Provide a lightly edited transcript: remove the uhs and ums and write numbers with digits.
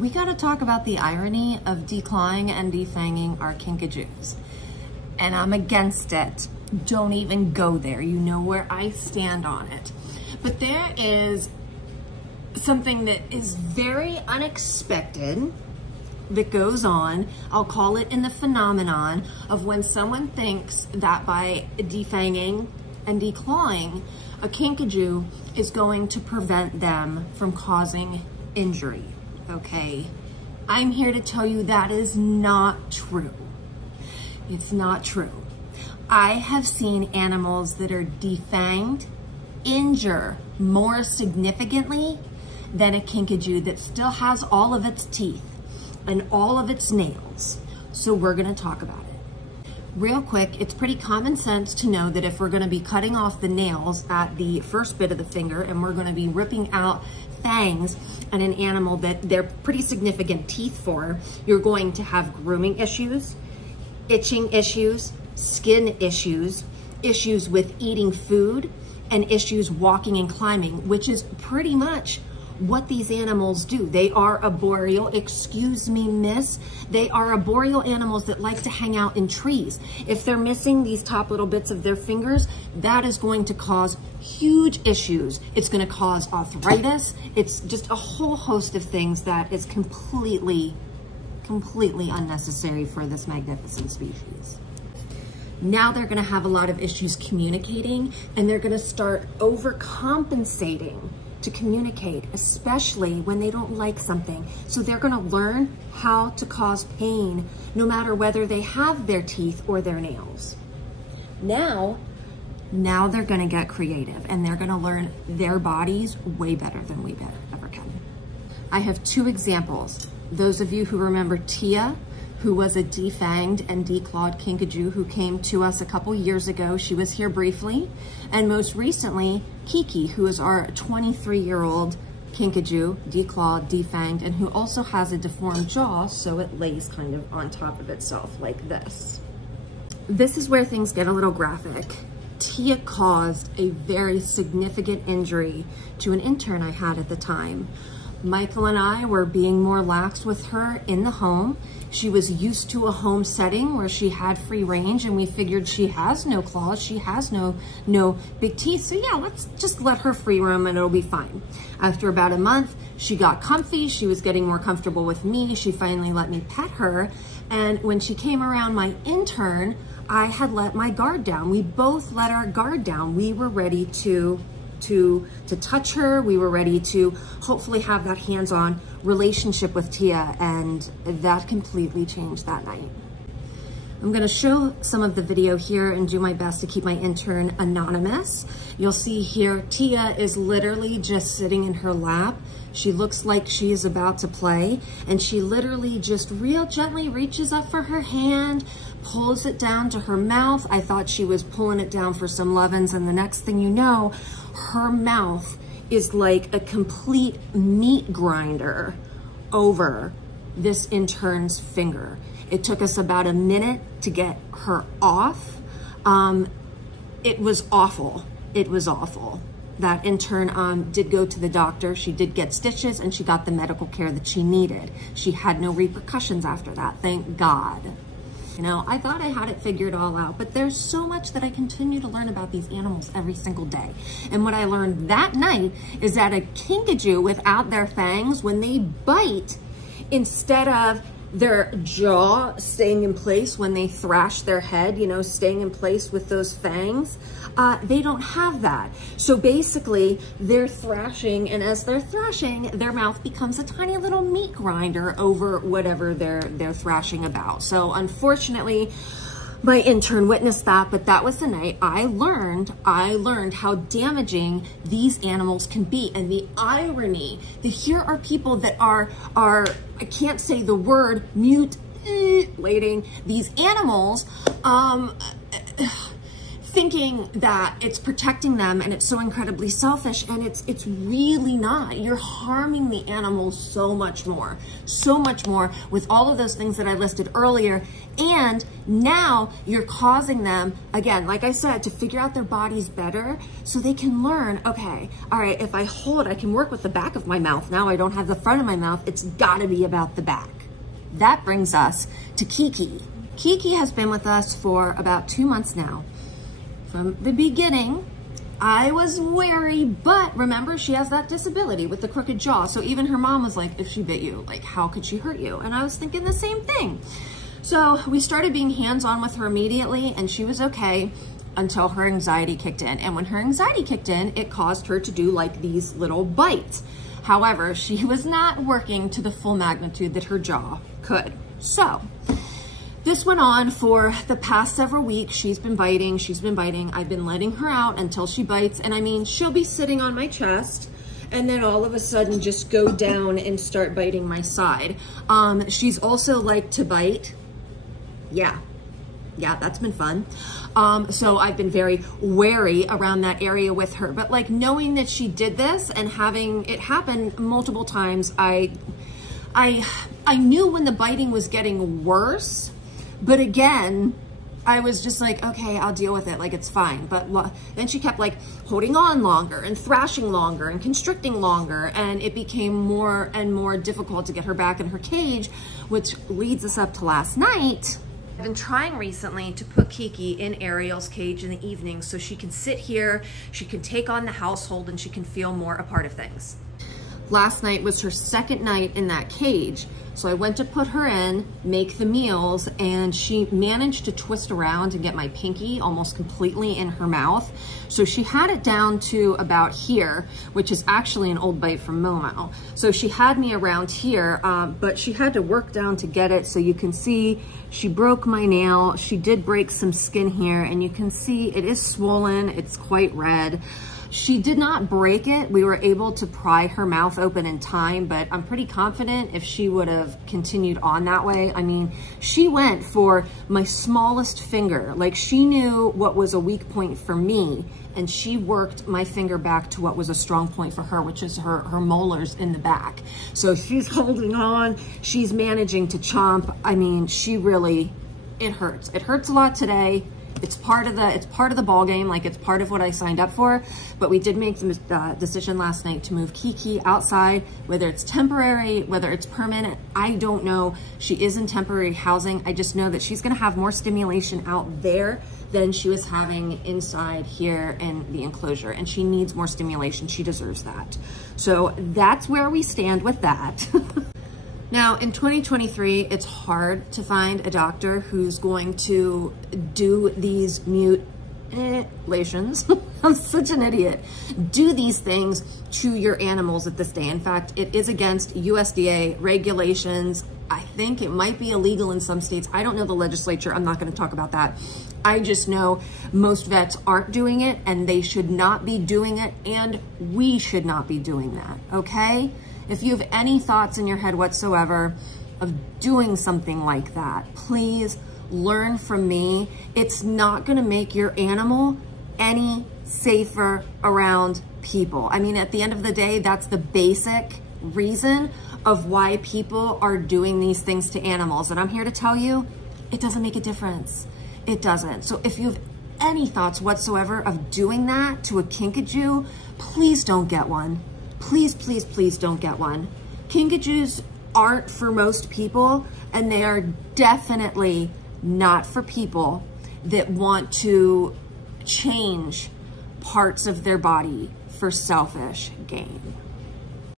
we got to talk about the irony of declawing and defanging our Kinkajous. And I'm against it. Don't even go there. You know where I stand on it. But there is something that is very unexpected that goes on. I'll call it in the phenomenon of when someone thinks that by defanging and declawing, a Kinkajou is going to prevent them from causing injury, okay? I'm here to tell you that is not true. It's not true. I have seen animals that are defanged injure more significantly than a Kinkajou that still has all of its teeth and all of its nails. So we're gonna talk about it. Real quick, it's pretty common sense to know that if we're gonna be cutting off the nails at the first bit of the finger and we're gonna be ripping out fangs on an animal that they're pretty significant teeth for, you're going to have grooming issues, itching issues, skin issues, issues with eating food, and issues walking and climbing, which is pretty much what these animals do. They are arboreal, excuse me, miss. They are arboreal animals that like to hang out in trees. If they're missing these top little bits of their fingers, that is going to cause huge issues. It's going to cause arthritis. It's just a whole host of things that is completely unnecessary for this magnificent species. Now they're going to have a lot of issues communicating, and they're going to start overcompensating to communicate, especially when they don't like something. So they're going to learn how to cause pain, no matter whether they have their teeth or their nails. Now they're going to get creative, and they're going to learn their bodies way better than we ever can. I have two examples. Those of you who remember Tia, who was a defanged and declawed Kinkajou who came to us a couple years ago. She was here briefly. And most recently, Kiki, who is our 23-year-old Kinkajou, declawed, defanged, and who also has a deformed jaw, so it lays kind of on top of itself like this. This is where things get a little graphic. Tia caused a very significant injury to an intern I had at the time. Michael and I were being more lax with her in the home. She was used to a home setting where she had free range, and we figured she has no claws, she has no big teeth, so yeah, let's just let her free roam and it'll be fine. After about a month, she got comfy, she was getting more comfortable with me, she finally let me pet her, and when she came around my intern, I had let my guard down. We both let our guard down. We were ready to touch her. We were ready to hopefully have that hands-on relationship with Tia, and that completely changed that night. I'm gonna show some of the video here and do my best to keep my intern anonymous. You'll see here, Tia is literally just sitting in her lap. She looks like she is about to play, and she literally just real gently reaches up for her hand, pulls it down to her mouth. I thought she was pulling it down for some lovin's, and the next thing you know, her mouth is like a complete meat grinder over this intern's finger. It took us about a minute to get her off. It was awful. It was awful. That intern did go to the doctor. She did get stitches, and she got the medical care that she needed. She had no repercussions after that, thank God. You know, I thought I had it figured all out, but there's so much that I continue to learn about these animals every single day. And what I learned that night is that a Kinkajou without their fangs, when they bite, instead of their jaw staying in place when they thrash their head, you know, staying in place with those fangs, they don't have that. So basically they're thrashing, and as they're thrashing, their mouth becomes a tiny little meat grinder over whatever they're thrashing about. So unfortunately, my intern witnessed that, but that was the night I learned how damaging these animals can be. And the irony that here are people that are I can't say the word, mutilating these animals, thinking that it's protecting them and it's so incredibly selfish, and it's really not. You're harming the animal so much more with all of those things that I listed earlier. And now you're causing them, again, like I said, to figure out their bodies better so they can learn, okay, all right, if I hold, I can work with the back of my mouth. Now I don't have the front of my mouth. It's gotta be about the back. That brings us to Kiki. Kiki has been with us for about 2 months now. From the beginning, I was wary, but remember, she has that disability with the crooked jaw. So even her mom was like, if she bit you, like, how could she hurt you? And I was thinking the same thing. So we started being hands-on with her immediately, and she was okay until her anxiety kicked in. And when her anxiety kicked in, it caused her to do like these little bites. However, she was not working to the full magnitude that her jaw could. So this went on for the past several weeks. She's been biting. I've been letting her out until she bites. And I mean, she'll be sitting on my chest and then all of a sudden just go down and start biting my side. She's also liked to bite. Yeah, that's been fun. So I've been very wary around that area with her. But like knowing that she did this and having it happen multiple times, I knew when the biting was getting worse. But again, I was just like, okay, I'll deal with it. Like, it's fine. But then she kept like holding on longer and thrashing longer and constricting longer. And it became more and more difficult to get her back in her cage, which leads us up to last night. I've been trying recently to put Kiki in Ariel's cage in the evening so she can sit here, she can take on the household, and she can feel more a part of things. Last night was her second night in that cage. So I went to put her in, make the meals, and she managed to twist around and get my pinky almost completely in her mouth. So she had it down to about here, which is actually an old bite from Momo. So she had me around here, but she had to work down to get it. So you can see she broke my nail. She did break some skin here, and you can see it is swollen. It's quite red. She did not break it. We were able to pry her mouth open in time, but I'm pretty confident if she would have continued on that way. I mean, she went for my smallest finger. Like, she knew what was a weak point for me, and she worked my finger back to what was a strong point for her, which is her molars in the back. So she's holding on. She's managing to chomp. I mean, she really, it hurts. It hurts a lot today. It's part of the ball game, like it's part of what I signed up for. But we did make the decision last night to move Kiki outside, whether it's temporary, whether it's permanent, I don't know. She is in temporary housing. I just know that she's gonna have more stimulation out there than she was having inside here in the enclosure, and she needs more stimulation. She deserves that. So that's where we stand with that. Now, in 2023, it's hard to find a doctor who's going to do these mutilations. I'm such an idiot. Do these things to your animals at this day. In fact, it is against USDA regulations. I think it might be illegal in some states. I don't know the legislature. I'm not going to talk about that. I just know most vets aren't doing it, and they should not be doing it, and we should not be doing that, okay? If you have any thoughts in your head whatsoever of doing something like that, please learn from me. It's not gonna make your animal any safer around people. I mean, at the end of the day, that's the basic reason of why people are doing these things to animals. And I'm here to tell you, it doesn't make a difference. It doesn't. So if you have any thoughts whatsoever of doing that to a Kinkajou, please don't get one. Please, please, please don't get one. Kinkajous aren't for most people, and they are definitely not for people that want to change parts of their body for selfish gain.